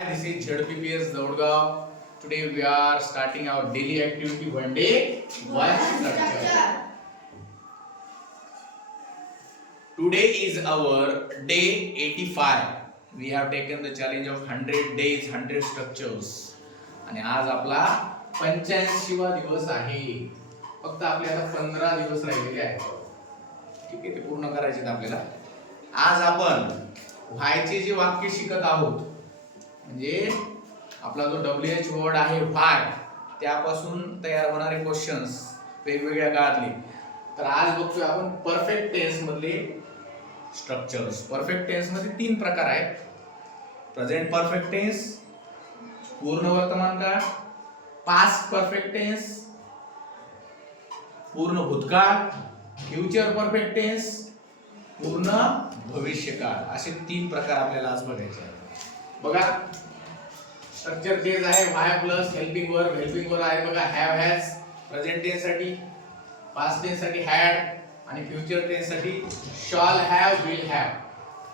This is ZPPS Daudgaon. Today we are starting our daily activity one day, one structure. Today is our day 85. We have taken the challenge of 100 days, 100 structures. आणि आज आपला 85वा दिवस आहे. फक्त आपले आता 15 दिवस राहिलेले आहेत. ठीक आहे, ते पूर्ण करायचे आहेत आपल्याला. आज आपण व्हायचे जे वाक्य शिकत आहोत म्हणजे आपला जो WH वर्ड आहे व्हाय त्यापासून तयार होणारे क्वेश्चन्स वेगवेगळ्या काळातले. तर आज बघतोय आपण परफेक्ट टेन्स मधले स्ट्रक्चर्स. परफेक्ट टेन्स मध्ये 3 प्रकार आहेत. प्रेझेंट परफेक्ट टेन्स, पूर्ण वर्तमान काळ, पास्ट परफेक्ट टेन्स, पूर्ण भूतकाळ, फ्युचर परफेक्ट टेन्स, पूर्ण भविष्यकाळ. असे 3 प्रकार आपल्याला आज बघायचे आहेत. बघा, स्ट्रक्चर टेन्स आहे व्हाय प्लस हेल्पिंग वर्ब आहे बघा हॅव हॅज प्रेझेंट टेन्स साठी, पास्ट टेन्स साठी हॅड आणि फ्युचर टेन्स साठी शॉल हॅव, विल हॅव.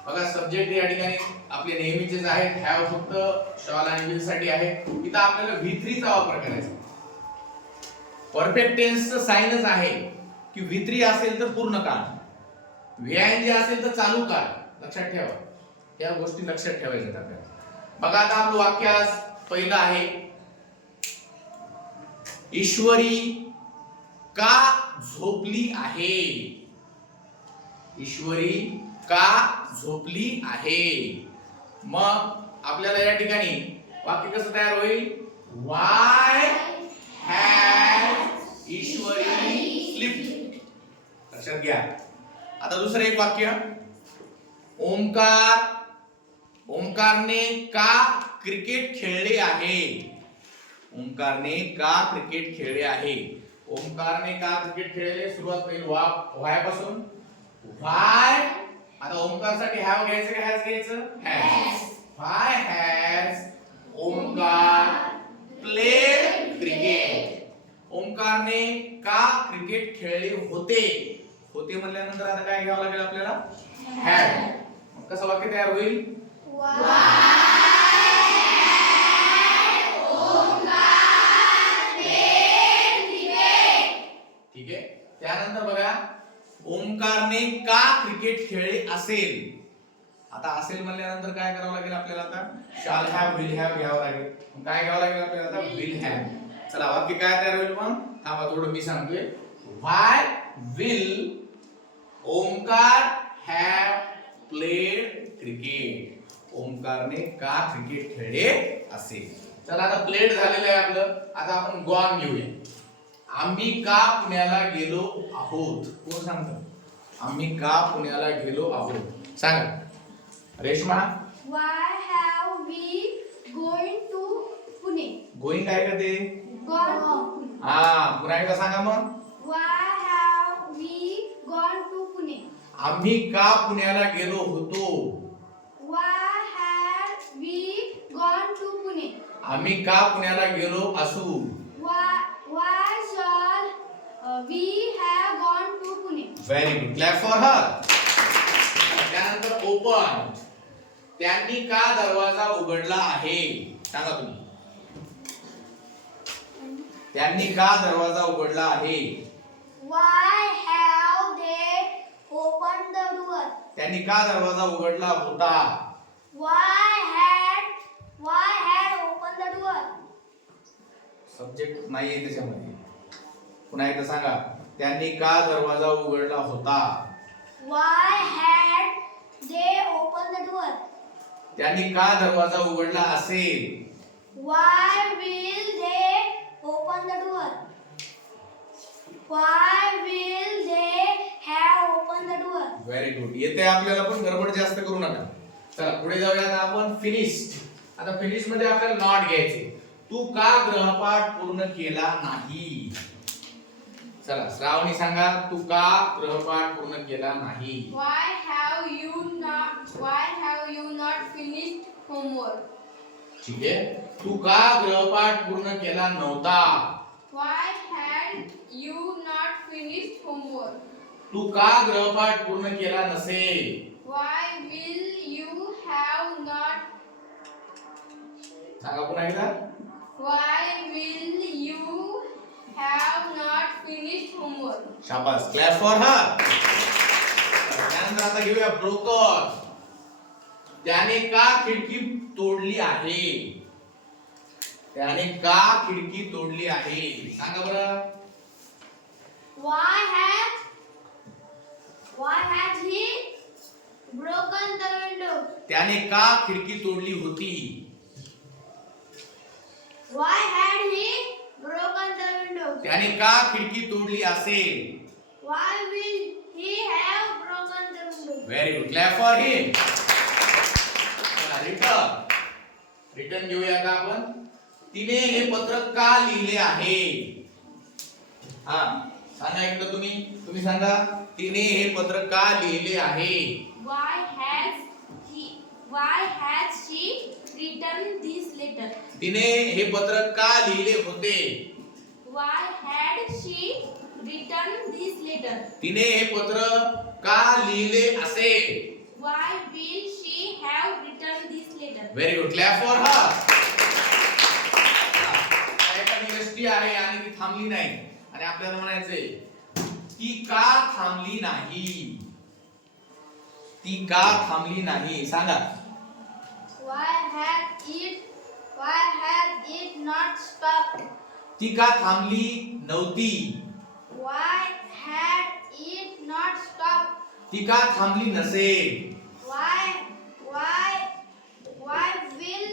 बघा सब्जेक्ट या ठिकाणी आपले नेहमीचेच आहेत. हॅव फक्त शॉल आणि विल साठी आहे. इथं आपल्याला V3 चा वापर करायचा. परफेक्ट टेन्सचं साइनच आहे की V3 असेल तर पूर्ण काळ, VING असेल तर चालू काळ. लक्षात ठेवा, या गोष्टी लक्षात ठेवायच्या आपल्याला. बघा आता आपलं वाक्य आज पहिलं आहे, ईश्वरी का झोपली आहे. ईश्वरी का झोपली आहे. मग आपल्याला या ठिकाणी वाक्य कसं तयार होईल, व्हाय हॅज ईश्वरी स्लीप्ड. लक्षात घ्या. आता दुसरं एक वाक्य, ओंकारने का क्रिकेट खेळले आहे. ओंकारने का क्रिकेट खेळले आहे. ओंकारने का क्रिकेट खेळले. सुरुवात होईल व्हाय पासून. व्हाय, आता ओंकारसाठी हॅव घ्यायचं का हॅज घ्यायचं, has. Why has Omkar played cricket. ओंकारने का क्रिकेट खेळले होते. होते म्हणल्यानंतर आता काय घ्यावं लागेल आपल्याला, हॅड. मग कसं वाक्य तयार होईल, ठीक आहे. त्यानंतर बघा, ओंकारने का क्रिकेट खेळले असेल. आता असेल म्हणल्यानंतर काय करावं लागेल आपल्याला, आता शाल हॅव, विल हॅव घ्यावं लागेल. काय घ्यावं लागेल आपल्याला आता, विल हॅव. चला वाक्य काय तयार होईल मग, थांबा थोडं मी सांगतोय. Why will Omkar have played cricket. ओंकारने का क्रिकेट खेळले असेल. चला आता प्लेड झालेलं आहे आपलं. आता आपण गॉन घेऊया. आम्ही का पुण्याला गेलो आहोत. कोण सांगतं, आम्ही का पुण्याला गेलो आहोत, सांगा. Reshma, Why have we going to Pune? Going काय का ते, Gone to Pune. हा पुन्हा एकदा सांगा मग. Why have we gone to Pune? आम्ही का पुण्याला गेलो होतो. Why had we gone to Pune? आम्ही का पुण्याला गेलो असू. Why shall we have gone to Pune? Very good, clap for her. त्यानंतर ओपन, त्यांनी का दरवाजा उघडला आहे. सांगा तुम्ही, त्यांनी का दरवाजा उघडला आहे. Why have they opened the door? त्यांनी का दरवाजा उघडला होता. Why had opened the door? Subject नाहीये त्याच्यामध्ये. पुन्हा एकदा सांगा, त्यांनी का दरवाजा उघडला होता. Why had they opened the door? त्यांनी का दरवाजा उघडला असेल. Why will they open the door? Why will they have opened the door? Very good. येते आपल्याला, पण गडबड जास्त करू नका. चला पुढे जाऊया. आता आपण फिनिश्ड. आता फिनिश मध्ये आपल्याला नॉट घ्यायचे. तू का गृहपाठ पूर्ण केला नाही. चला श्रावणी सांगा, तू का गृहपाठ पूर्ण केला नाही. Why have you not finished homework? ठीक आहे. तू का गृहपाठ पूर्ण केला नव्हता. Why had you not finished homework? तू का गृहपाठ पूर्ण केला नसेल. Why will you have not सांगा पुन्हा एकदा. Why will you have not finished homework? शाबास, क्लॅप फॉर हर. त्यानंतर आता घेऊया ब्रोकन. त्याने का खिडकी तोडली आहे? त्याने का खिडकी तोडली आहे? सांगा बरं. Why has he broken the window? त्याने का खिडकी तोडली होती? Why had he broken the window? त्याने का खिडकी तोडली असेल? Why will he have broken the window? Very good, clap for him. Return घेऊया का आपण. तिने हे पत्र का लिहिले आहे? हा, सांगा एकदा तुम्ही सांगा. तिने हे पत्र का लिहिले आहे? Why has she written this letter? तिने हे पत्र का लिहिले होते? Why had she written this letter? तिने हे पत्र का लिहिले असेल? Why will she have written this letter? Very good, clap for her. एखादी गोष्टी आहे आणि ती थांबली नाही आणि आपल्याला म्हणायचंय ती का थांबली नाही? ती का थांबली नाही? सांगा. Why had it not stopped? ती का थांबली नव्हती? Why had it not stopped? ती का थांबली नसेल? Why will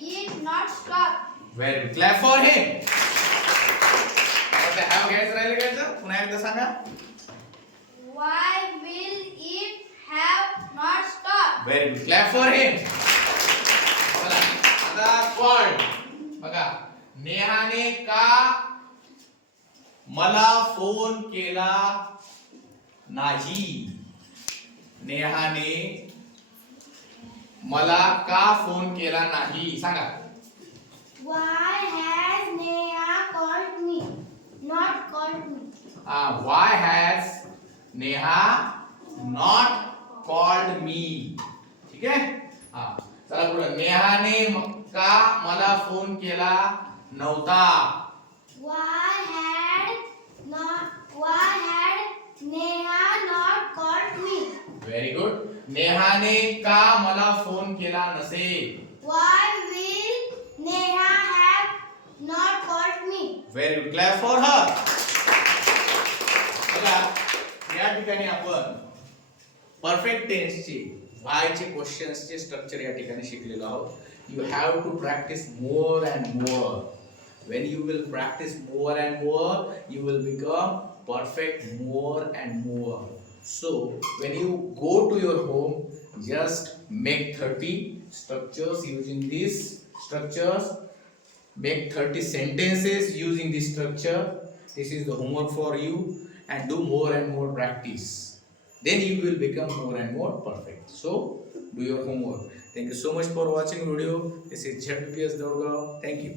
it not stop? Very good, clap for him. आता हॅव घ्यायचं राहिलं पुन्हा एकदा सांगा. Why will it have not stopped? Very good, clap for him. आता कॉल्ड बघा. नेहाने का मला फोन केला नाही? नेहाने मला का फोन केला नाही? सांगा. Why has Neha called me? Not called me. Why has Neha not called me? ठीक आहे. चला पुढे. नेहाने का मला फोन केला नव्हता? Why had Neha not called me? Very good. नेहाने का मला फोन केला नसेल? Why will Neha have not called me? Very good, clap for her. बघा या ठिकाणी आपण परफेक्ट टेन्सचे व्हायचे क्वेश्चन्सचे स्ट्रक्चर या ठिकाणी शिकलेलो आहोत. You have to practice more and more. When you will practice more and more, you will become perfect more and more. So, when you go to your home, just make 30 structures using these structures. Make 30 sentences using this structure. This is the homework for you, and do more and more practice. Then you will become more and more perfect. So, do your homework. Thank you so much for watching video. This is ZPS Dorgaon. Thank you.